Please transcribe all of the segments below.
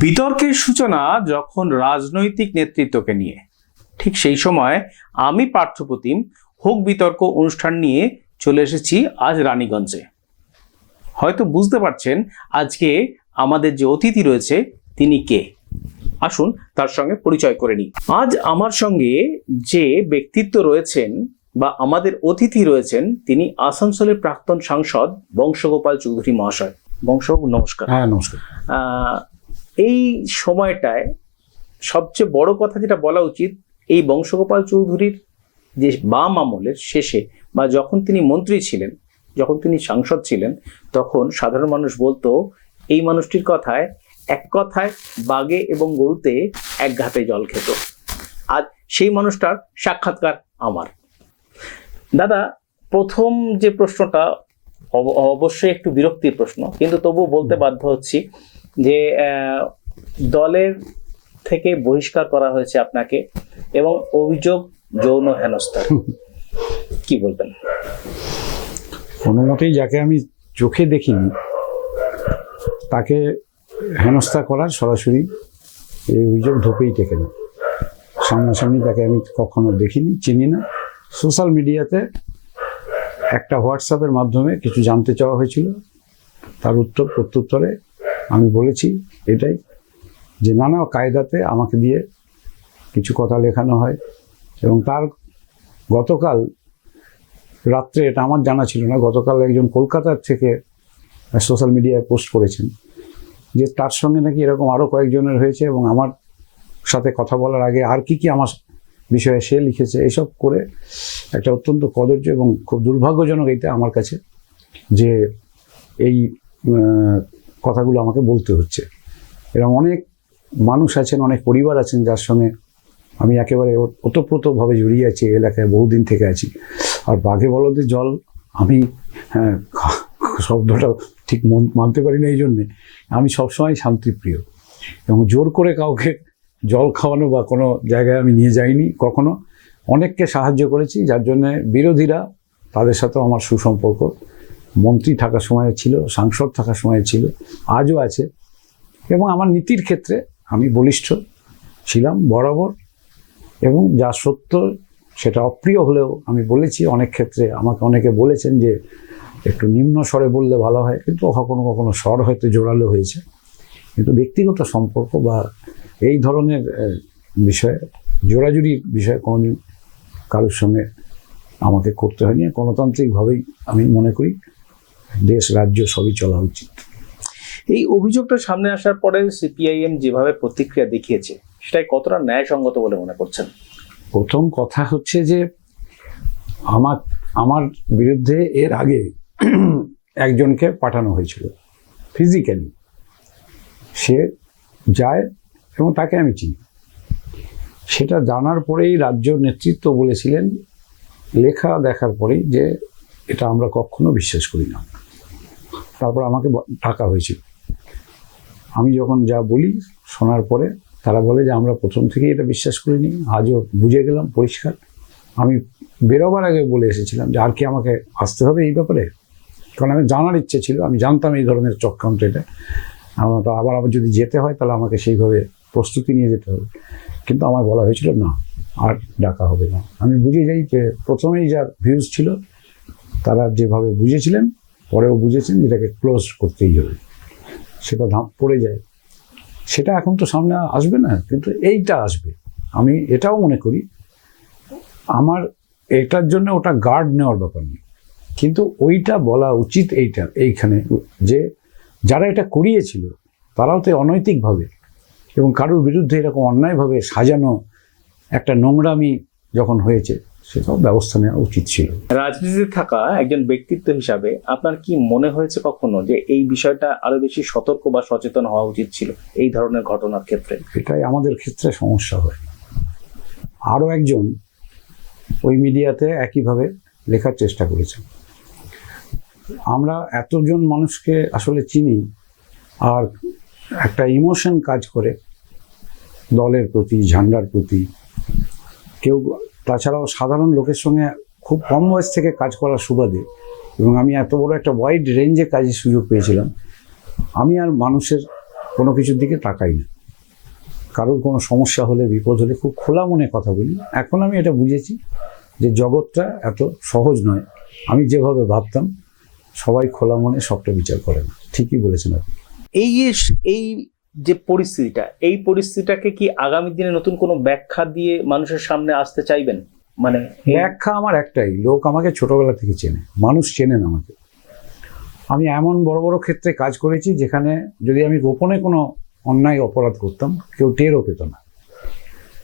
বিতর্কের সূচনা যখন রাজনৈতিক নেতৃত্বকে নিয়ে। ঠিক সেই সময় আমি পার্থপ্রতিম হোক বিতর্ক অনুষ্ঠান নিয়ে চলে এসেছি আজ রানীগঞ্জে। হয়তো বুঝতে পারছেন আজকে আমাদের যে অতিথি রয়েছে তিনি কে? আসুন তার সঙ্গে পরিচয় করে নিই। আজ আমার সঙ্গে যে ব্যক্তিত্ব রয়েছেন বা আমাদের অতিথি রয়েছেন তিনি আসানসোলের প্রাক্তন সাংসদ বংশগোপাল চৌধুরী মহাশয়। বংশবাবু নমস্কার। হ্যাঁ নমস্কার। এই সময়টায় সবচেয়ে বড় কথা যেটা বলা উচিত, এই বংশগোপাল চৌধুরীর যে বাম আমলের শেষে বা যখন তিনি মন্ত্রী ছিলেন, যখন তিনি সাংসদ ছিলেন, তখন সাধারণ মানুষ বলতো, এই মানুষটির কথায়, এক কথায় বাগে এবং গরুতে এক ঘাটে জল খেত। আজ সেই মানুষটার সাক্ষাৎকার আমার। দাদা, প্রথম যে প্রশ্নটা, অব- অবশ্যই একটু বিরক্তির প্রশ্ন, কিন্তু তবুও বলতে বাধ্য হচ্ছি যে দলের থেকে বহিষ্কার করা হয়েছে আপনাকে এবং অভিযোগ যৌন হেনস্থা। কি বলবেন? কোনো মতেই যাকে আমি চোখে দেখিনি তাকে হেনস্থা করার সরাসরি এই অভিযোগ ঢোকেই টেকে না। সামনাসামনি তাকে আমি কখনো দেখিনি চিনি না। সোশ্যাল মিডিয়াতে একটা হোয়াটসঅ্যাপের মাধ্যমে কিছু জানতে চাওয়া হয়েছিল। তার উত্তর প্রত্যুত্তরে আমি বলেছি এটাই যে নানা কায়দাতে আমাকে দিয়ে কিছু কথা লেখানো হয় এবং তার গতকাল রাত্রে এটা আমার জানা ছিল না, গতকাল একজন কলকাতার থেকে সোশ্যাল মিডিয়ায় পোস্ট করেছেন যে তার সঙ্গে নাকি এরকম আরও কয়েকজনের হয়েছে এবং আমার সাথে কথা বলার আগে আর কি কি আমার বিষয়ে সে লিখেছে, এসব করে একটা অত্যন্ত কদর্য এবং খুব দুর্ভাগ্যজনক এটা আমার কাছে যে এই কথাগুলো আমাকে বলতে হচ্ছে। এরকম অনেক মানুষ আছেন অনেক পরিবার আছেন যার সঙ্গে আমি একেবারে ওত- ওতপ্রোতভাবে জড়িয়ে আছি এলাকায় বহুদিন থেকে আছি। আর বাঘে বলদের জল আমি হ্যাঁ, শব্দটা ঠিক মন- মানতে পারি না এই জন্যে। আমি সবসময় শান্তিপ্রিয়। এবং জোর করে কাউকে জল খাওয়ানো বা কোনো জায়গায় আমি নিয়ে যাইনি কখনো। অনেককে সাহায্য করেছি যার জন্যে বিরোধীরা তাদের সাথেও আমার সুসম্পর্ক। মন্ত্রী থাকার সময় ছিল, সাংসদ থাকার সময় ছিল, আজও আছে। এবং আমার নীতির ক্ষেত্রে আমি বলিষ্ঠ ছিলাম, বরাবর। এবং যা সত্য সেটা অপ্রিয় হলেও আমি বলেছি অনেক ক্ষেত্রে। আমাকে অনেকে বলেছেন যে একটু নিম্ন স্বরে বললে ভালো হয়, কিন্তু কখনো কখনো স্বর হয়তো জোরালো হয়েছে। কিন্তু ব্যক্তিগত সম্পর্ক বা এই ধরনের বিষয়ে, জোরাজুরির বিষয়ে কোনোদিন কারোর সঙ্গে আমাকে করতে হয়নি। গণতান্ত্রিকভাবেই আমি মনে করি দেশ রাজ্য সবই চলা উচিত। এই অভিযোগটা সামনে আসার পরে সিপিআইএম যেভাবে প্রতিক্রিয়া দেখিয়েছে সেটাই কতটা ন্যায়সঙ্গত বলে মনে করছেন? প্রথম কথা হচ্ছে যে আমার আমার বিরুদ্ধে এর আগে একজনকে পাঠানো হয়েছিল ফিজিক্যালি সে যায় এবং তাকে আমি চিনি। সেটা জানার পরেই রাজ্য নেতৃত্ব বলেছিলেন লেখা দেখার পরেই যে এটা আমরা কখনো বিশ্বাস করি না। তারপর আমাকে ডাকা হয়েছিল। আমি যখন যা বলি শোনার পরে তারা বলে যে, আমরা প্রথম থেকেই এটা বিশ্বাস করিনি, আজও বুঝে গেলাম, পরিষ্কার। আমি বেরোবার আগে বলে এসেছিলাম যে, আর কি আমাকে আসতে হবে এই ব্যাপারে? কারণ আমি জানার ইচ্ছে ছিল, আমি জানতাম এই ধরনের চক্রান্ত এটা। আমার তো আবার আবার যদি যেতে হয় তাহলে আমাকে সেইভাবে প্রস্তুতি নিয়ে যেতে হবে। কিন্তু আমার বলা হয়েছিল, না, আর ডাকা হবে না। আমি বুঝে যাই যে, প্রথমেই যার ভিউজ ছিল, তারা যেভাবে বুঝেছিলেন পরেও বুঝেছেন যেটাকে ক্লোজ করতেই হবে। সেটা ধাপ পড়ে যায়। সেটা এখন তো সামনে আসবে না, কিন্তু এইটা আসবে। আমি এটাও মনে করি, আমার এটার জন্য ওটা গার্ড নেওয়ার ব্যাপার নেই। কিন্তু ওইটা বলা উচিত এইটা, এইখানে যে যারা এটা করিয়েছিল, তারাও তো অনৈতিকভাবে এবং কারোর বিরুদ্ধে এরকম অন্যায়ভাবে সাজানো একটা নোংরামি যখন হয়েছে সেটাও ব্যবস্থা নেওয়া উচিত ছিল। রাজনীতিতে থাকা একজন ব্যক্তিত্ব হিসাবে আপনার কি মনে হয়েছে কখনো যে এই বিষয়টা আরও বেশি সতর্ক বা সচেতন হওয়া উচিত ছিল এই ধরনের ঘটনার ক্ষেত্রে? এটাই আমাদের ক্ষেত্রে সমস্যা হয়। আরও একজন ওই মিডিয়াতে একইভাবে লেখার চেষ্টা করেছেন আমরা এতজন মানুষকে আসলে চিনি আর একটা ইমোশন কাজ করে দলের প্রতি ঝান্ডার প্রতি। কেউ তাছাড়াও সাধারণ লোকের সঙ্গে খুব কম বয়স থেকে কাজ করার সুবাদে এবং আমি এত বড় একটা ওয়াইড রেঞ্জে কাজের সুযোগ পেয়েছিলাম, আমি আর মানুষের কোনো কিছুর দিকে তাকাই না। কারোর কোনো সমস্যা হলে, বিপদ হলে খুব খোলা মনে কথা বলি। এখন আমি এটা বুঝেছি যে জগৎটা এত সহজ নয়। আমি যেভাবে ভাবতাম, সবাই খোলা মনে সবটা বিচার করে না। ঠিকই বলেছেন আপনি। এই এই যে পরিস্থিতিটা, এই পরিস্থিতিটাকে কি আগামী দিনে নতুন কোনো ব্যাখ্যা দিয়ে মানুষের সামনে আসতে চাইবেন? মানে ব্যাখ্যা আমার একটাই, লোক আমাকে ছোটবেলা থেকে চেনে, মানুষ চেনেন আমাকে। আমি এমন বড় বড় ক্ষেত্রে কাজ করেছি যেখানে যদি আমি গোপনে কোনো অন্যায় অপরাধ করতাম, কেউ টেরও পেত না।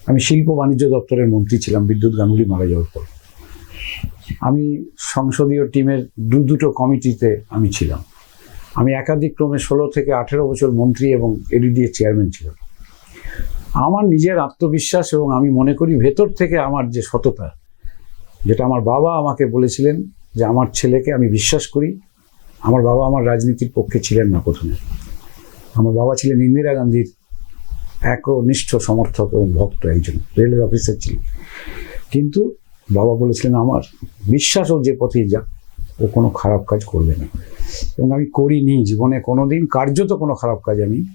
আমি শিল্প বাণিজ্য দপ্তরের মন্ত্রী ছিলাম, বিদ্যুৎ গাঙ্গুলি মারা যাওয়ার পর। আমি সংসদীয় টিমের দু দুটো কমিটিতে আমি ছিলাম। আমি একাধিক ক্রমে ষোলো থেকে আঠেরো বছর মন্ত্রী এবং এডিডিএ চেয়ারম্যান ছিলাম। আমার নিজের আত্মবিশ্বাস এবং আমি মনে করি ভেতর থেকে আমার যে সততা, যেটা আমার বাবা আমাকে বলেছিলেন যে আমার ছেলেকে আমি বিশ্বাস করি, আমার বাবা আমার রাজনীতির পক্ষে ছিলেন না প্রথমে। আমার বাবা ছিলেন ইন্দিরা গান্ধীর একনিষ্ঠ সমর্থক এবং ভক্ত একজন রেলের অফিসার ছিলেন। কিন্তু বাবা বলেছিলেন, আমার বিশ্বাস ও যে পথেই যাক ও কোনো খারাপ কাজ করবে না। এবং আমি করিনি জীবনে কোনোদিন, কার্যত কোনো খারাপ কাজ আমি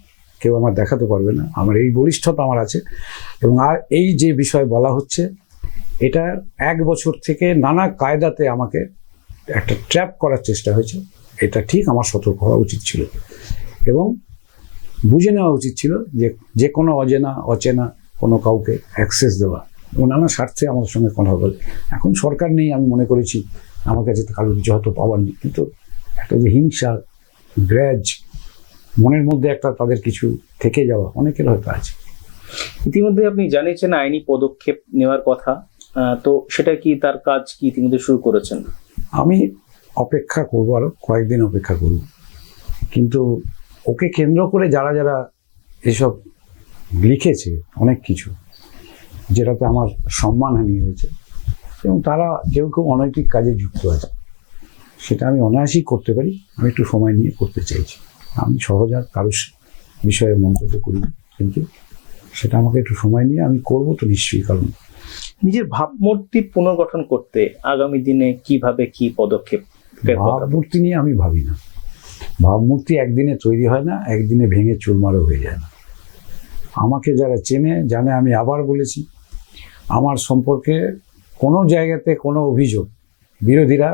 কেউ আমার দেখাতে পারবে না। আমার এই বলিষ্ঠতা আমার আছে। এবং আর এই যে বিষয় বলা হচ্ছে, এটা এক বছর থেকে নানা কায়দাতে আমাকে একটা ট্র্যাপ করার চেষ্টা হয়েছে। এটা ঠিক আমার সতর্ক হওয়া উচিত ছিল। এবং বুঝে নেওয়া উচিত ছিল যে যে কোনো অজেনা, অচেনা কোনো কাউকে অ্যাক্সেস দেওয়া ও নানা স্বার্থে আমাদের সঙ্গে কথা বলে। এখন সরকার নেই আমি মনে করেছি। আমার কাছে কারোর কিছু হয়তো পাওয়ার নেই। কিন্তু একটা যে হিংসা গ্র্যাজ মনের মধ্যে একটা তাদের কিছু থেকে যাওয়া অনেকের হয়তো আছে। ইতিমধ্যে আপনি জানিয়েছেন আইনি পদক্ষেপ নেওয়ার কথা তো সেটা কি তার কাজ কি ইতিমধ্যে শুরু করেছেন? আমি অপেক্ষা করব আরও কয়েকদিন অপেক্ষা করব। কিন্তু ওকে কেন্দ্র করে যারা যারা এসব লিখেছে অনেক কিছু যেটাতে আমার সম্মানহানি হয়েছে এবং তারা কেউ কেউ অনৈতিক কাজে যুক্ত আছে সেটা আমি অনায়াসেই করতে পারি। আমি একটু সময় নিয়ে করতে চাইছি। আমি সহজ আর কারোর বিষয়ে মন্তব্য করি। কিন্তু সেটা আমাকে একটু সময় নিয়ে আমি করব তো নিশ্চয়ই কারণ নিজের ভাবমূর্তি পুনর্গঠন করতে আগামী দিনে কীভাবে কি পদক্ষেপ ভাবমূর্তি নিয়ে আমি ভাবি না। ভাবমূর্তি একদিনে তৈরি হয় না একদিনে ভেঙে চুরমারও হয়ে যায় না। আমাকে যারা চেনে জানে আমি আবার বলেছি আমার সম্পর্কে কোনো জায়গাতে কোনো অভিযোগ বিরোধীরা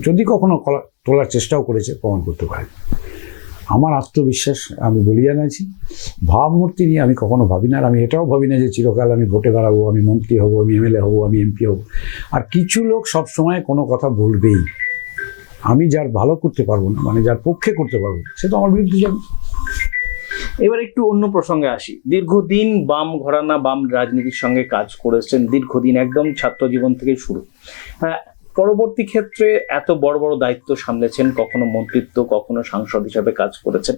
যদি কখনো তোলার চেষ্টাও করেছে প্রমাণ করতে পারে। আমার আত্মবিশ্বাস আমি বলি জানাইছি ভাবমূর্তি নিয়ে আমি কখনো ভাবি না আর আমি এটাও ভাবি না যে চিরকাল আমি ভোটে দাঁড়াবো আমি মন্ত্রী হব আমি এমএলএ হব আমি এমপি হব। আর কিছু লোক সবসময় কোনো কথা বলবেই। আমি যার ভালো করতে পারব না মানে যার পক্ষে করতে পারব সে তো আমার বিরুদ্ধে যাবে। এবার একটু অন্য প্রসঙ্গে আসি। দীর্ঘদিন বাম ঘরানা বাম রাজনীতির সঙ্গে কাজ করেছেন দীর্ঘদিন একদম ছাত্র জীবন থেকে শুরু। হ্যাঁ, পরবর্তী ক্ষেত্রে এত বড় বড় দায়িত্ব সামলেছেন, কখনো মন্ত্রিত্ব, কখনো সাংসদ হিসাবে কাজ করেছেন।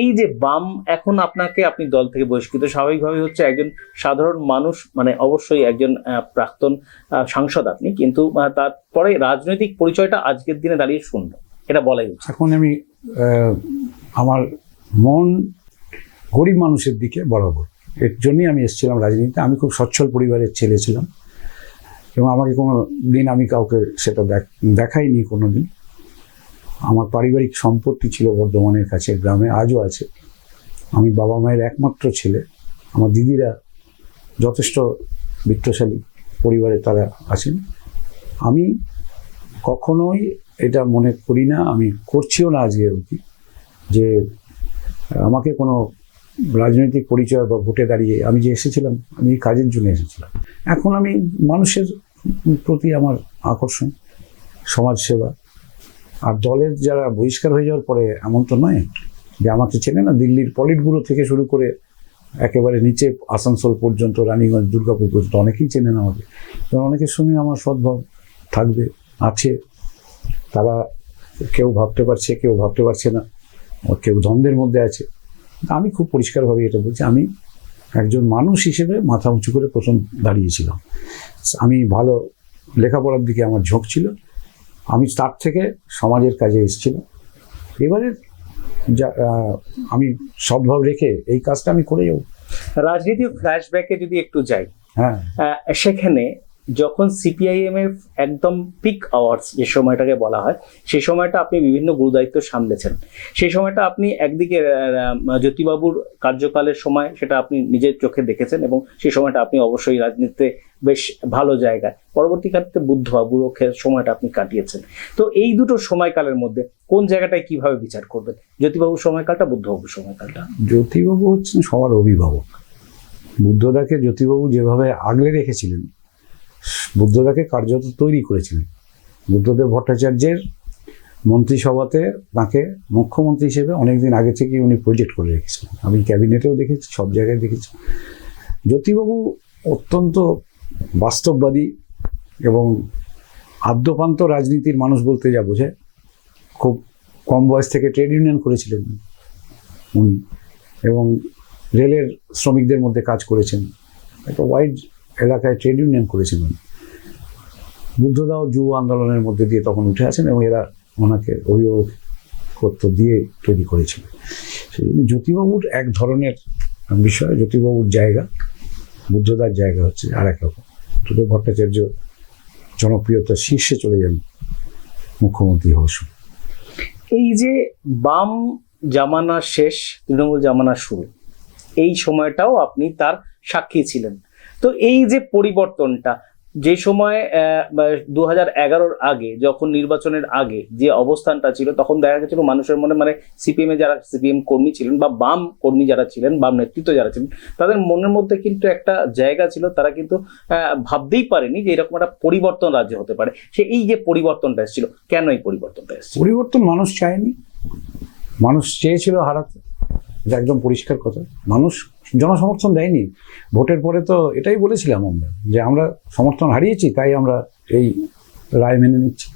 এই যে বাম এখন আপনাকে, আপনি দল থেকে বহিষ্কৃত স্বাভাবিকভাবে হচ্ছে একজন সাধারণ মানুষ মানে অবশ্যই একজন প্রাক্তন সাংসদ আপনি, কিন্তু তারপরে রাজনৈতিক পরিচয়টা আজকের দিনে দাঁড়িয়ে শূন্য এটা বলাই উচিত। এখন আমি আমার মন গরিব মানুষের দিকে বরাবর। এর জন্যই আমি এসেছিলাম রাজনীতিতে। আমি খুব সচ্ছল পরিবারের ছেলে ছিলাম। এবং আমাকে কোনো দিন আমি কাউকে সেটা দেখ- দেখাইনি কোনো দিন আমার পারিবারিক সম্পত্তি ছিল বর্ধমানের কাছে, গ্রামে আজও আছে। আমি বাবা মায়ের একমাত্র ছেলে। আমার দিদিরা যথেষ্ট বিত্তশালী পরিবারে তারা আছেন। আমি কখনোই এটা মনে করি না, আমি করছিও না আজকে অবধি যে, আমাকে কোনো রাজনৈতিক পরিচয় বা ভোটে দাঁড়িয়ে আমি যে এসেছিলাম, আমি কাজের জন্য এসেছিলাম। এখন আমি মানুষের প্রতি আমার আকর্ষণ সমাজসেবা আর দলের যারা বহিষ্কার হয়ে যাওয়ার পরে এমন তো নয় যে আমাকে চেনে না, দিল্লির পলিটগুলো থেকে শুরু করে একেবারে নিচে আসানসোল পর্যন্ত, রানীগঞ্জ, দুর্গাপুর পর্যন্ত অনেকেই চেনেন আমাকে। এবং অনেকের সঙ্গে আমার সদ্ভাব থাকবে, আছে। তারা কেউ ভাবতে পারছে, কেউ ভাবতে পারছে না, কেউ দ্বন্দ্বের মধ্যে আছে। আমি খুব পরিষ্কারভাবে এটা বলছি, আমি একজন মানুষ হিসেবে মাথা উঁচু করে প্রথম দাঁড়িয়েছিলাম। আমি ভালো লেখাপড়ার দিকে আমার ঝোঁক ছিল। আমি তার থেকে সমাজের কাজে এসেছিলাম। এবারে যা আমি সদ্ভাব রেখে এই কাজটা আমি করে যাব। রাজনীতি ফ্ল্যাশব্যাকে যদি একটু যাই হ্যাঁ। সেখানে যখন সিপিআইএম এর একদম পিক আওয়ার্স যে সময়টাকে বলা হয়, সেই সময়টা আপনি বিভিন্ন গুরুদায়িত্ব সামলেছেন। সেই সময়টা আপনি একদিকে জ্যোতিবাবুর কার্যকালের সময় সেটা আপনি নিজের চোখে দেখেছেন এবং সেই সময়টা আপনি অবশ্যই রাজনীতিতে বেশ ভালো জায়গায়। পরবর্তীকালে বুদ্ধবাবুর খে- সময়টা আপনি কাটিয়েছেন। তো এই দুটো সময়কালের মধ্যে কোন জায়গাটায় কীভাবে বিচার করবেন? জ্যোতিবাবুর সময়কালটা, বুদ্ধবাবুর সময়কালটা? জ্যোতিবাবু হচ্ছেন সবার অভিভাবক। বুদ্ধদাকে জ্যোতিবাবু যেভাবে আগলে রেখেছিলেন বুদ্ধদাকে কার্যত তৈরি করেছিলেন। বুদ্ধদেব ভট্টাচার্যের মন্ত্রিসভাতে তাকে মুখ্যমন্ত্রী হিসেবে অনেকদিন আগে থেকে উনি প্রজেক্ট করে রেখেছিলেন। আমি ক্যাবিনেটেও দেখেছি, সব জায়গায় দেখেছি। জ্যোতিবাবু অত্যন্ত বাস্তববাদী এবং আদ্যপান্ত রাজনীতির মানুষ বলতে যা বোঝায়, খুব কম বয়স থেকে ট্রেড ইউনিয়ন করেছিলেন উনি এবং রেলের শ্রমিকদের মধ্যে কাজ করেছেন। একটা ওয়াইড এলাকায় ট্রেড ইউনিয়ন করেছিলেন। বুদ্ধদাও যুব আন্দোলনের মধ্যে দিয়ে তখন উঠে আসেন এবং এরা ওনাকে অভিভাবকত্ব দিয়ে তৈরি করেছিল। সেই জন্য জ্যোতিবাবুর এক ধরনের বিষয়, জ্যোতিবাবুর জায়গা, বুদ্ধদার জায়গা হচ্ছে আর এক রকম। দুটো ভট্টাচার্য জনপ্রিয়তার শীর্ষে চলে যান মুখ্যমন্ত্রী হওয়ার। এই যে বাম জামানা শেষ, তৃণমূল জামানা শুরু, এই সময়টাও আপনি তার সাক্ষী ছিলেন। তো এই যে পরিবর্তনটা, যে সময় দু হাজার আগে, যখন নির্বাচনের আগে যে অবস্থানটা ছিল, তখন দেখা গেছিল মানুষের মনে মানে সিপিএম এ যারা সিপিএম কর্মী ছিলেন বা বাম কর্মী যারা ছিলেন, বাম নেতৃত্ব যারা ছিলেন, তাদের মনের মধ্যে কিন্তু একটা জায়গা ছিল, তারা কিন্তু ভাবতেই পারেনি যে এরকম একটা পরিবর্তন রাজ্যে হতে পারে। সে এই যে পরিবর্তনটা এসেছিল, কেন এই পরিবর্তনটা এসেছিল? পরিবর্তন মানুষ চায়নি। মানুষ চেয়েছিল হারাতে একদম পরিষ্কার কথা। মানুষ জনসমর্থন দেয়নি। ভোটের পরে তো এটাই বলেছিলাম আমরা যে আমরা সমর্থন হারিয়েছি তাই আমরা এই রায় মেনে নিচ্ছি।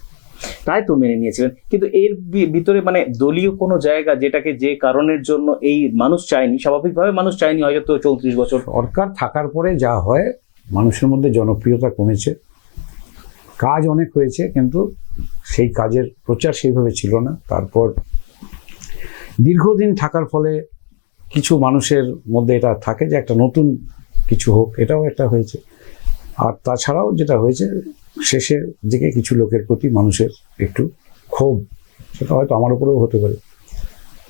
তাই তো মেনে নিয়েছিলেন। কিন্তু এর ভিতরে মানে দলীয় কোনো জায়গা যেটাকে যে কারণের জন্য এই মানুষ চায়নি স্বাভাবিকভাবে মানুষ চায়নি হয়তো চৌত্রিশ বছর। সরকার থাকার পরে যা হয় মানুষের মধ্যে জনপ্রিয়তা কমেছে। কাজ অনেক হয়েছে কিন্তু সেই কাজের প্রচার সেইভাবে ছিল না। তারপর দীর্ঘদিন থাকার ফলে কিছু মানুষের মধ্যে এটা থাকে যে একটা নতুন কিছু হোক, এটাও একটা হয়েছে। আর তাছাড়াও যেটা হয়েছে, শেষের দিকে কিছু লোকের প্রতি মানুষের একটু ক্ষোভ, সেটা হয়তো আমার উপরেও হতে পারে।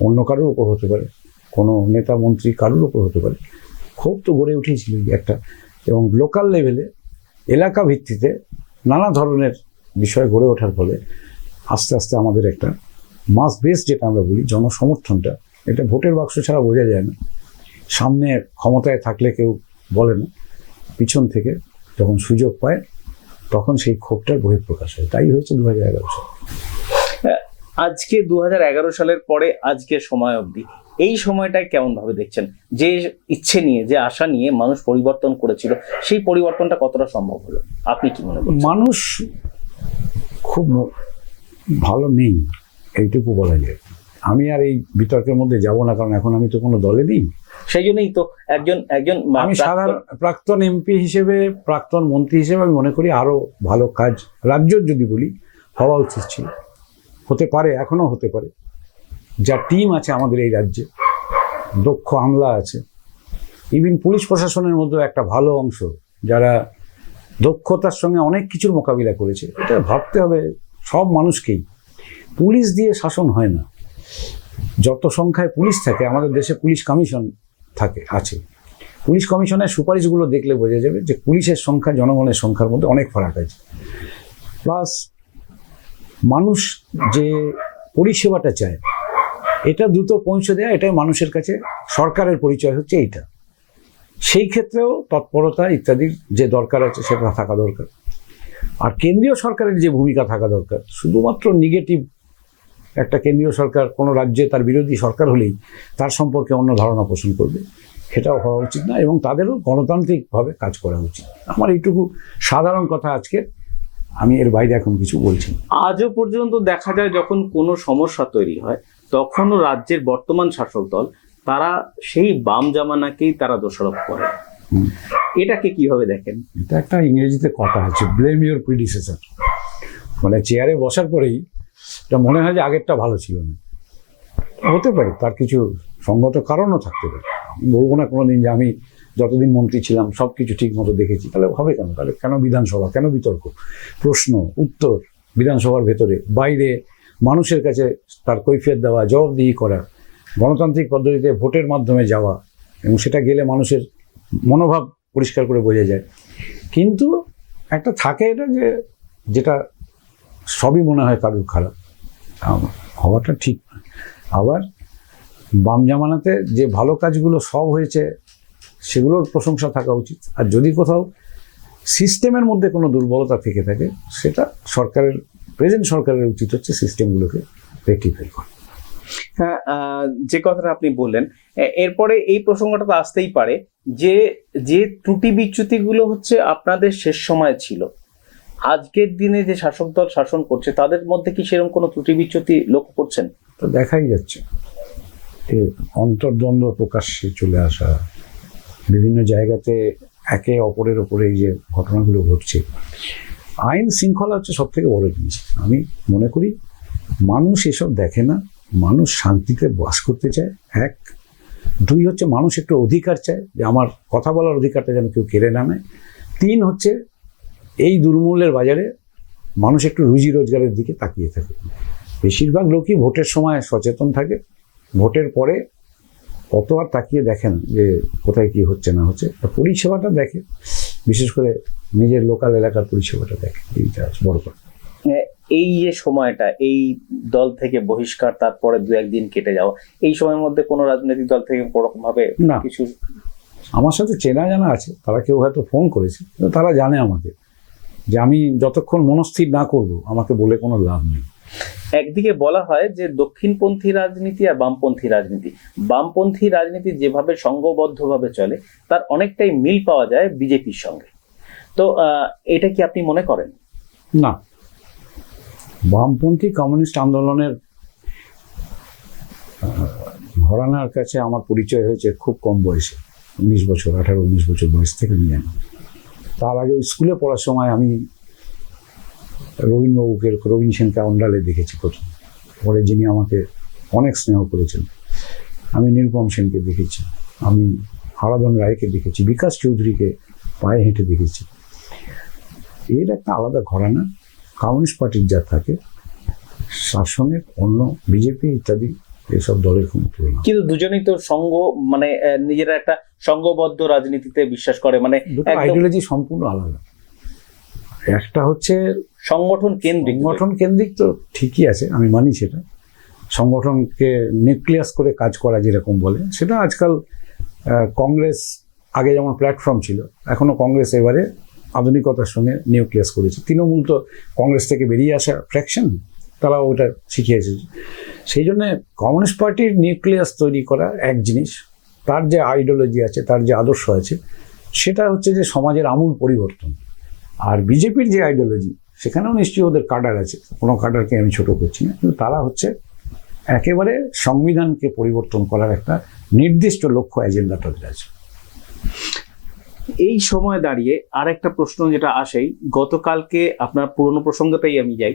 অন্য কারোর উপর হতে পারে। কোনো নেতা, মন্ত্রী কারোর উপর হতে পারে। ক্ষোভ তো গড়ে উঠেছিল একটা। এবং লোকাল লেভেলে, এলাকা ভিত্তিতে নানা ধরনের বিষয় গড়ে ওঠার ফলে আস্তে আস্তে আমাদের একটা মাস বেস যেটা আমরা বলি জনসমর্থনটা এটা ভোটের বাক্স ছাড়া বোঝা যায় না। সামনে ক্ষমতায় থাকলে কেউ বলে না। পিছন থেকে যখন সুযোগ পায় তখন সেই ক্ষোভটার বহিঃপ্রকাশ হয়। তাই হয়েছে দু হাজার এগারো সাল। আজকে দু হাজার এগারো সালের পরে আজকের সময় অবধি। এই সময়টায় কেমন ভাবে দেখছেন? যে ইচ্ছে নিয়ে যে আশা নিয়ে মানুষ পরিবর্তন করেছিল সেই পরিবর্তনটা কতটা সম্ভব হলো? আপনি কি মনে করেন মানুষ খুব ভালো নেই এইটুকু বলা যায়। আমি আর এই বিতর্কের মধ্যে যাব না কারণ এখন আমি তো কোনো দলে নেই। সেই জন্যই তো একজন একজন আমি সাধারণ প্রাক্তন এমপি হিসেবে প্রাক্তন মন্ত্রী হিসেবে আমি মনে করি আরও ভালো কাজ রাজ্যের যদি বলি হওয়া উচিত ছিল। হতে পারে এখনও হতে পারে। যা টিম আছে আমাদের এই রাজ্যে দক্ষ আমলা আছে। ইভিন পুলিশ প্রশাসনের মধ্যে একটা ভালো অংশ যারা দক্ষতার সঙ্গে অনেক কিছুর মোকাবিলা করেছে। এটা ভাবতে হবে সব মানুষকেই। পুলিশ দিয়ে শাসন হয় না। যত সংখ্যায় পুলিশ থাকে, আমাদের দেশে পুলিশ কমিশন থাকে, আছে। পুলিশ কমিশনের সুপারিশগুলো দেখলে বোঝা যাবে যে পুলিশের সংখ্যা, জনগণের সংখ্যার মধ্যে অনেক ফারাক আছে। প্লাস মানুষ যে পরিষেবাটা চায়, এটা দ্রুত পৌঁছে দেয়, এটাই মানুষের কাছে সরকারের পরিচয় হচ্ছে এইটা। সেই ক্ষেত্রেও তৎপরতা ইত্যাদির যে দরকার আছে, সেটা থাকা দরকার। আর কেন্দ্রীয় সরকারের যে ভূমিকা থাকা দরকার, শুধুমাত্র নেগেটিভ একটা কেন্দ্রীয় সরকার কোনো রাজ্যে তার বিরোধী সরকার হলেই তার সম্পর্কে অন্য ধারণা পোষণ করবে। সেটাও হওয়া উচিত না এবং তাদেরও গণতান্ত্রিকভাবে কাজ করা উচিত। আমার এইটুকু সাধারণ কথা আজকে আমি এর বাইরে এখন কিছু বলছি আজও পর্যন্ত দেখা যায় যখন কোনো সমস্যা তৈরি হয় তখনও রাজ্যের বর্তমান শাসক দল তারা সেই বাম জামানাকেই তারা দোষারোপ করে। এটাকে কীভাবে দেখেন? এটা একটা ইংরেজিতে কথা আছে ব্লেম ইউর প্রিডিসেসর মানে চেয়ারে বসার পরেই এটা মনে হয় যে আগেরটা ভালো ছিল না। হতে পারে, তার কিছু সঙ্গত কারণও থাকতে পারে। বলব না কোনোদিন যে আমি যতদিন মন্ত্রী ছিলাম সব কিছু ঠিক মতো দেখেছি। তাহলে হবে কেন তাহলে? কেন বিধানসভা? কেন বিতর্ক? প্রশ্ন, উত্তর বিধানসভার ভেতরে। বাইরে মানুষের কাছে তার কৈফিয়ত দেওয়া, জবাবদিহি করা, গণতান্ত্রিক পদ্ধতিতে ভোটের মাধ্যমে যাওয়া, এবং সেটা গেলে মানুষের মনোভাব পরিষ্কার করে বোঝা যায়। কিন্তু একটা থাকে এটা যে, যেটা সবই মনে হয় কারোর খারাপ। হওয়াটা ঠিক। আবার বাম জামানাতে যে ভালো কাজগুলো সব হয়েছে, সেগুলোর প্রশংসা থাকা উচিত। আর যদি কোথাও সিস্টেমের মধ্যে কোনো দুর্বলতা থেকে থাকে, সেটা সরকারের, প্রেজেন্ট সরকারের উচিত হচ্ছে সিস্টেমগুলোকে রেক্টিফাই করা। হ্যাঁ যে কথাটা আপনি বললেন এরপরে এই প্রসঙ্গটা তো আসতেই পারে যে যে ত্রুটি বিচ্যুতিগুলো হচ্ছে আপনাদের শেষ সময় ছিল আজকের দিনে যে শাসক দল শাসন করছে, তাদের মধ্যে কি সেরকম কোনো ত্রুটি বিচ্যুতি লক্ষ্য করছেন? তো দেখাই যাচ্ছে অন্তর্দ্বন্দ্ব প্রকাশ্যে চলে আসা, বিভিন্ন জায়গাতে একে অপরের ওপরে এই যে ঘটনাগুলো ঘটছে, আইন শৃঙ্খলা হচ্ছে সব থেকে বড় জিনিস। আমি মনে করি মানুষ এসব দেখে না, মানুষ শান্তিতে বাস করতে চায়। এক, দুই হচ্ছে মানুষ একটু অধিকার চায় যে আমার কথা বলার অধিকারটা যেন কেউ কেড়ে না নেয়। তিন হচ্ছে এই দুর্মূল্যের বাজারে মানুষ একটু রুজি রোজগারের দিকে তাকিয়ে থাকে। বেশিরভাগ লোকই ভোটের সময় সচেতন থাকে। ভোটের পরে অত আর তাকিয়ে দেখেন যে কোথায় কি হচ্ছে না হচ্ছে। তা পরিষেবাটা দেখে বিশেষ করে নিজের লোকাল এলাকার পরিষেবাটা দেখে। এইটা বড় কথা। এই যে সময়টা এই দল থেকে বহিষ্কার তারপরে দু একদিন কেটে যাওয়া এই সময়ের মধ্যে কোনো রাজনৈতিক দল থেকে কোনোরকম ভাবে না। কিছু আমার সাথে চেনা জানা আছে তারা কেউ হয়তো ফোন করেছে তারা জানে আমাকে। যে আমি যতক্ষণ মনস্থির না করব আমাকে বলে কোনো লাভ নেই। একদিকে বলা হয় যে দক্ষিণপন্থী রাজনীতি আর বামপন্থী রাজনীতি। বামপন্থী রাজনীতি যেভাবে সংঘবদ্ধভাবে চলে তার অনেকটাই মিল পাওয়া যায় বিজেপির সঙ্গে। তো এটা কি আপনি মনে করেন? না। বামপন্থী কমিউনিস্ট আন্দোলনের ঘরানার কাছে আমার পরিচয় হয়েছে খুব কম বয়সে উনিশ বছর আঠারো উনিশ বছর বয়স থেকে নিয়ে। তার আগে স্কুলে পড়ার সময় আমি রবীন্দ্রবাবুকে রবীন সেনকে অন্ডালে দেখেছি প্রথম। পরে যিনি আমাকে অনেক স্নেহ করেছেন, আমি নিরুপম সেনকে দেখেছি, আমি হারাধন রায়কে দেখেছি, বিকাশ চৌধুরীকে পায়ে হেঁটে দেখেছি। এর একটা আলাদা ঘরানা, কমিউনিস্ট পার্টির যা থাকে, শাসনের অন্য, বিজেপি ইত্যাদি, এসব দলের কোনো কিন্তু দুজনেই তো সঙ্গ মানে নিজেরা একটা সংঘবদ্ধ রাজনীতিতে বিশ্বাস করে মানে আইডিওলজি সম্পূর্ণ আলাদা। একটা হচ্ছে সংগঠন কেন্দ্রিক। সংগঠন কেন্দ্রিক তো ঠিকই আছে আমি মানি সেটা। সংগঠনকে নিউক্লিয়াস করে কাজ করা যেরকম বলে সেটা আজকাল কংগ্রেস আগে যেমন প্ল্যাটফর্ম ছিল এখনও কংগ্রেস এবারে আধুনিকতার সঙ্গে নিউক্লিয়াস করেছে। তৃণমূল তো কংগ্রেস থেকে বেরিয়ে আসা ফ্র্যাকশন তারা ওটা শিখিয়েছে। সেই জন্যে কমিউনিস্ট পার্টির নিউক্লিয়াস তৈরি করা এক জিনিস তার যে আইডিওলজি আছে, তার যে আদর্শ আছে, সেটা হচ্ছে যে সমাজের আমূল পরিবর্তন। আর বিজেপির যে আইডিওলজি সেখানেও নিশ্চয়ই ওদের কাডার আছে। কোনো কাডারকে আমি ছোট করছি না। কিন্তু তারা হচ্ছে একেবারে সংবিধানকে পরিবর্তন করার একটা নির্দিষ্ট লক্ষ্য এজেন্ডা তাদের আছে। এই সময় দাঁড়িয়ে আরেকটা প্রশ্ন যেটা আসেই, গতকালকে আপনার পুরনো প্রসঙ্গটাই আমি যাই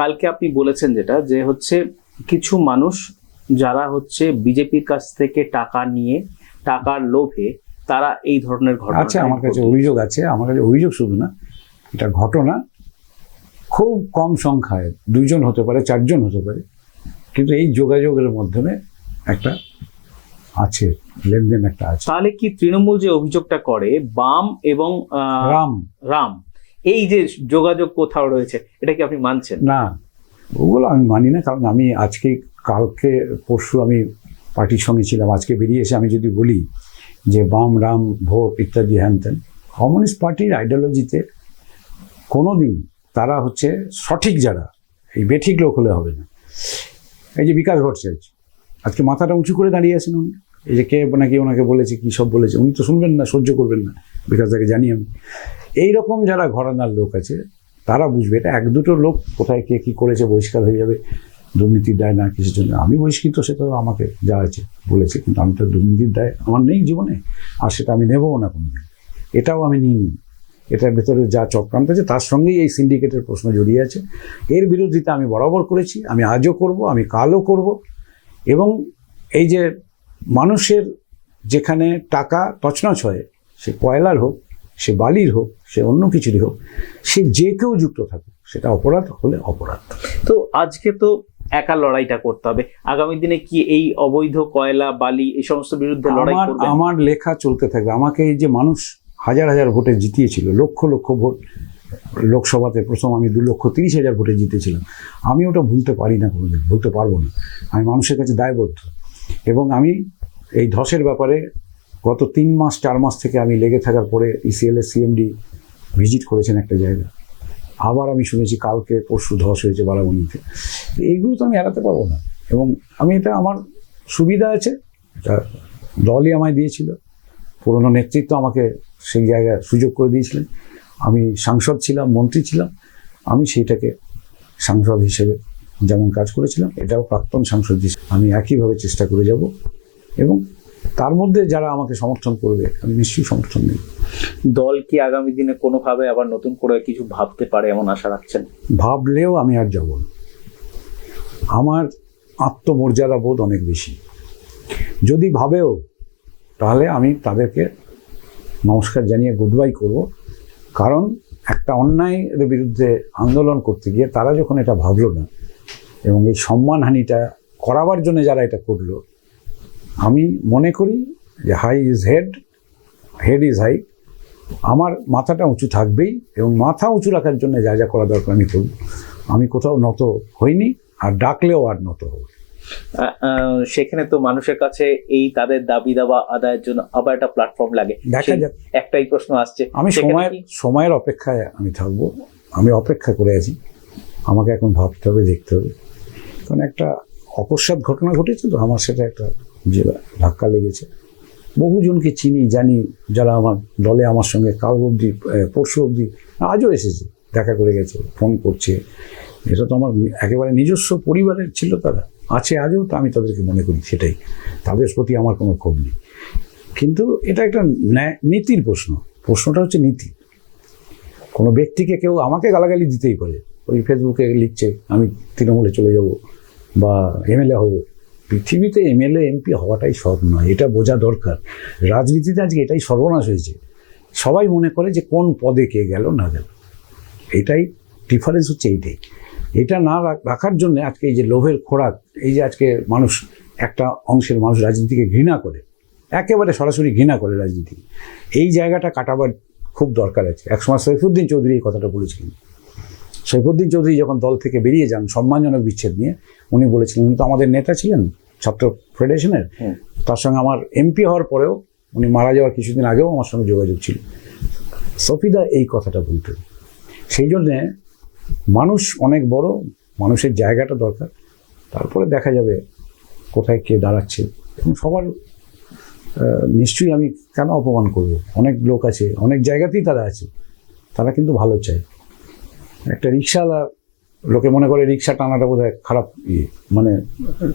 কালকে আপনি বলেছেন যেটা, যে হচ্ছে কিছু মানুষ যারা হচ্ছে বিজেপির কাছ থেকে টাকা নিয়ে টাকার লোভে তারা এই ধরনের ঘটনা আছে আমার কাছে অভিযোগ আছে আমার কাছে অভিযোগ শুধু না এটা ঘটনা খুব কম সংখ্যায় দুইজন হতে পারে চারজন হতে পারে কিন্তু এই যোগাযোগের মাধ্যমে একটা আছে লেনদেন একটা আছে। তাহলে কি তৃণমূল যে অভিযোগটা করে বাম এবং রাম। রাম এই যে যোগাযোগ কোথাও রয়েছে এটা কি আপনি মানছেন? না ওগুলো আমি মানি না কারণ আমি আজকে কালকে, পরশু আমি পার্টির সঙ্গে ছিলাম, আজকে বেরিয়ে এসে আমি যদি বলি যে বাম, রাম, ভোট ইত্যাদি হ্যান ত্যান, কমিউনিস্ট পার্টির আইডিওলজিতে কোনো দিন তারা হচ্ছে সঠিক যারা, এই বেঠিক লোক হলে হবে না। এই যে বিকাশ ভট্টাচার্য, আজকে মাথাটা উঁচু করে দাঁড়িয়ে আছেন উনি। এই যে কে নাকি ওনাকে বলেছে, কী সব বলেছে, উনি তো শুনবেন না, সহ্য করবেন না, বিকাশ তাকে জানি আমি। এইরকম যারা ঘরানার লোক আছে, তারা বুঝবে এটা এক দুটো লোক কোথায় কে কী করেছে, বহিষ্কার হয়ে যাবে। দুর্নীতির দায় না কিছুর জন্য। আমি বহিষ্কৃত সেটা আমাকে যা আছে বলেছে, কিন্তু আমি তো দুর্নীতির দায় আমার নেই জীবনে, আর সেটা আমি নেবও না কোনোদিন। এটাও আমি নিই নি। এটার ভেতরে যা চক্রান্ত আছে, তার সঙ্গেই এই সিন্ডিকেটের প্রশ্ন জড়িয়ে আছে। এর বিরোধিতা আমি বরাবর করেছি, আমি আজও করব, আমি কালও করব। এবং এই যে মানুষের যেখানে টাকা তছনছ হয়, সে কয়লার হোক, সে বালির হোক, সে অন্য কিছুরই হোক, সে যে কেউ যুক্ত থাকুক, সেটা অপরাধ হলে অপরাধ। তো আজকে তো একা লড়াইটা করতে হবে। আগামী দিনে কি এই অবৈধ কয়লা বালি এই সমস্ত বিরুদ্ধে লড়াই করবেন? আমার লেখা চলতে থাকবে। আমাকে এই যে মানুষ হাজার হাজার ভোটে জিতিয়েছিল লক্ষ লক্ষ ভোট লোকসভাতে প্রথম আমি দু লক্ষ তিরিশ হাজার ভোটে জিতেছিলাম। আমি ওটা ভুলতে পারি না কোনোদিন ভুলতে পারব না। আমি মানুষের কাছে দায়বদ্ধ। এবং আমি এই ধসের ব্যাপারে গত তিন মাস চার মাস থেকে আমি লেগে থাকার পরে ইসিএল এর সিএমডি ভিজিট করেছেন একটা জায়গা আবার আমি শুনেছি কালকে পরশু ধস হয়েছে বারাবণীতে এইগুলো তো আমি এড়াতে পারব না। এবং আমি এটা আমার সুবিধা আছে, এটা দলই আমায় দিয়েছিল। পুরনো নেতৃত্ব আমাকে সেই জায়গায় সুযোগ করে দিয়েছিলেন। আমি সাংসদ ছিলাম, মন্ত্রী ছিলাম। আমি সেইটাকে সাংসদ হিসেবে যেমন কাজ করেছিলাম, এটাও প্রাক্তন সাংসদ হিসেবে আমি একইভাবে চেষ্টা করে যাব। এবং তার মধ্যে যারা আমাকে সমর্থন করবে আমি নিশ্চয়ই সমর্থন নেই দল কি আগামী দিনে কোনোভাবে আবার নতুন করে কিছু ভাবতে পারে এমন আশা রাখছেন? ভাবলেও আমি আর যাব না। আমার আত্মমর্যাদা বোধ অনেক বেশি। যদি ভাবেও তাহলে আমি তাদেরকে নমস্কার জানিয়ে গুড বাই করব। কারণ একটা অন্যায়ের বিরুদ্ধে আন্দোলন করতে গিয়ে তারা যখন এটা ভাবলো না এবং এই সম্মানহানিটা করাবার জন্য যারা এটা করল আমি মনে করি যে high is head head is high আমার মাথাটা উঁচু থাকবেই এবং মাথা উঁচু রাখার জন্য যা যা করা দরকার আমি করব। আমি কোথাও নত হইনি আর ডাকলেও আর নত হব সেখানে তো মানুষের কাছে এই তাদের দাবি দাবা আদায়ের জন্য আবার একটা প্ল্যাটফর্ম লাগে। দেখা যাক। একটাই প্রশ্ন আসছে। আমি সময়ের সময়ের অপেক্ষায় আমি থাকব। আমি অপেক্ষা করে আছি। আমাকে এখন ভাবতে হবে দেখতে হবে। কারণ একটা অকস্মাৎ ঘটনা ঘটেছে তো আমার সেটা একটা যে ধাক্কা লেগেছে। বহুজনকে চিনি, জানি যারা আমার দলে আমার সঙ্গে কাল অবধি পরশু অবধি, আজও এসেছে, দেখা করে গেছে, ফোন করছে। এটা তো আমার একেবারে নিজস্ব পরিবারের ছিল তারা, আছে আজও, তো আমি তাদেরকে মনে করি সেটাই। তাদের প্রতি আমার কোনো ক্ষোভ নেই। কিন্তু এটা একটা ন্যায়- নীতির প্রশ্ন। প্রশ্নটা হচ্ছে নীতি। কোনো ব্যক্তিকে কেউ আমাকে গালাগালি দিতেই পারে। ওই ফেসবুকে লিখছে, আমি তৃণমূলে চলে যাব বা এমএলএ হব। পৃথিবীতে এমএলএ, এমপি হওয়াটাই সব নয়, এটা বোঝা দরকার। রাজনীতিতে আজকে এটাই সর্বনাশ হয়েছে। সবাই মনে করে যে কোন পদে কে গেল, না গেল। এটাই ডিফারেন্স হচ্ছে এইটাই। এটা না রাখার জন্য আজকে এই যে লোভের খোরাক, এই যে আজকে মানুষ একটা অংশের মানুষ রাজনীতিকে ঘৃণা করে, একেবারে সরাসরি ঘৃণা করে রাজনীতি। এই জায়গাটা কাটাবার খুব দরকার আছে একসময় সৈফুদ্দিন চৌধুরী এই কথাটা বলেছিলেন। সৈফুদ্দিন চৌধুরী যখন দল থেকে বেরিয়ে যান সম্মানজনক বিচ্ছেদ নিয়ে উনি বলেছিলেন উনি তো আমাদের নেতা ছিলেন ছাত্র ফেডারেশনের। তার সঙ্গে আমার এমপি হওয়ার পরেও উনি মারা যাওয়ার কিছুদিন আগেও আমার সঙ্গে যোগাযোগ ছিল। সফিদা এই কথাটা বলতেন সেই জন্যে মানুষ অনেক বড় মানুষের জায়গাটা দরকার। তারপরে দেখা যাবে কোথায় কে দাঁড়াচ্ছে। এবং সবার নিশ্চয়ই আমি কেন অপমান করব? অনেক লোক আছে অনেক জায়গাতেই তারা আছে। তারা কিন্তু ভালো চায়। একটা রিক্সাওয়ালা লোকে মনে করে রিক্সা টানাটা বোধ হয় খারাপ ইয়ে মানে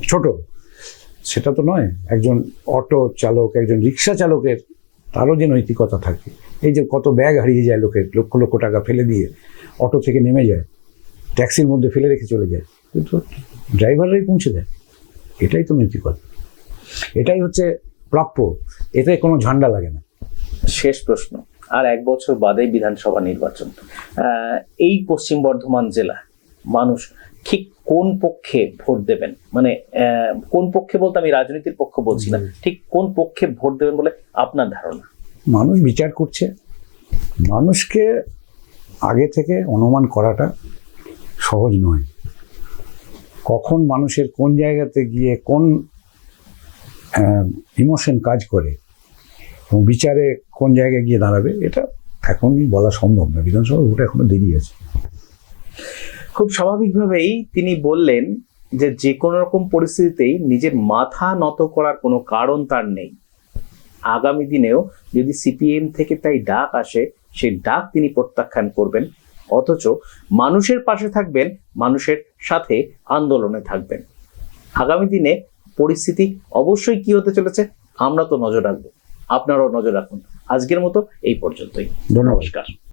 ছোট। সেটা তো নয়, একজন অটো চালক, একজন রিক্সা চালকের তারও যে নৈতিকতা থাকে, এই যে কত ব্যাগ হারিয়ে যায় লোকের, লক্ষ লক্ষ টাকা ফেলে দিয়ে অটো থেকে নেমে যায়, ট্যাক্সির মধ্যে ফেলে রেখে চলে যায়, কিন্তু ড্রাইভাররাই পৌঁছে দেয়। এটাই তো নৈতিকতা। এটাই হচ্ছে প্রাপ্য, এতে কোনো ঝান্ডা লাগে না। শেষ প্রশ্ন। আর এক বছর বাদেই বিধানসভা নির্বাচন। এই পশ্চিম বর্ধমান জেলা মানুষ ঠিক কোন পক্ষে ভোট দেবেন? মানে কোন পক্ষে বলতে আমি রাজনীতির পক্ষ বলছি না ঠিক কোন পক্ষে ভোট দেবেন বলে আপনার ধারণা? মানুষ বিচার করছে। মানুষকে আগে থেকে অনুমান করাটা সহজ নয়। কখন মানুষের কোন জায়গাতে গিয়ে কোন ইমোশন কাজ করে এবং বিচারে কোন জায়গায় গিয়ে দাঁড়াবে, এটা এখনই বলা সম্ভব না বিধানসভা ভোট এখনও দেরি আছে। খুব স্বাভাবিকভাবেই তিনি বললেন যে যে কোনো রকম পরিস্থিতিতেই নিজের মাথা নত করার কোনো কারণ তার নেই। আগামী দিনেও যদি সিপিএম থেকে তাই ডাক আসে, সেই ডাক তিনি প্রত্যাখ্যান করবেন। অথচ মানুষের পাশে থাকবেন, মানুষের সাথে আন্দোলনে থাকবেন। আগামী দিনে পরিস্থিতি অবশ্যই কি হতে চলেছে, আমরা তো নজর রাখব। আপনারাও নজর রাখুন। আজকের মতো এই পর্যন্তই। ধন্যবাদ। নমস্কার।